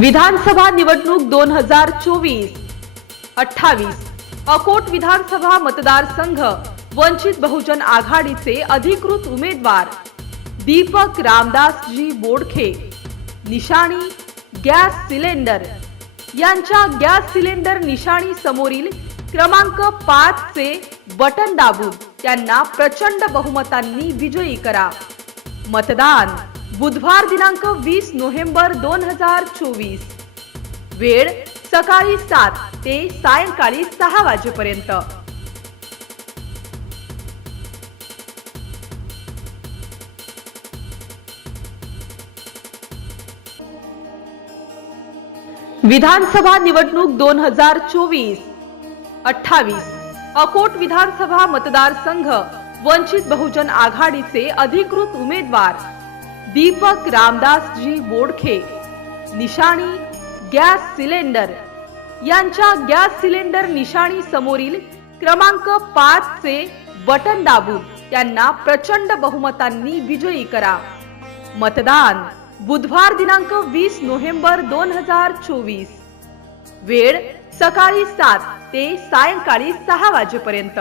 विधानसभा निवडणूक 2024-28 अकोट विधानसभा मतदारसंघ वंचित बहुजन आघाडीचे अधिकृत उमेदवार दीपक रामदासजी बोडखे निशाणी गॅस सिलेंडर यांच्या गॅस सिलेंडर निशाणी समोरील क्रमांक 5 चे बटन दाबून त्यांना प्रचंड बहुमतांनी विजयी करा। मतदान बुधवार दिनांक 20 नोव्हेंबर 2024। वेळ सकाळी 7 ते सायंकाळी 6 वाजेपर्यंत। विधानसभा निवडणूक 2024-28 अकोट विधानसभा मतदारसंघ वंचित बहुजन आघाडीचे अधिकृत उमेदवार दीपक रामदासजी बोडखे निशाणी गॅस सिलेंडर यांच्या गॅस सिलेंडर निशाणी समोरील क्रमांक 5 चे बटन दाबून त्यांना प्रचंड बहुमतांनी विजयी करा। मतदान बुधवार दिनांक 20 नोव्हेंबर 2024। वेळ सकाळी 7 ते सायंकाळी 6 वाजेपर्यंत।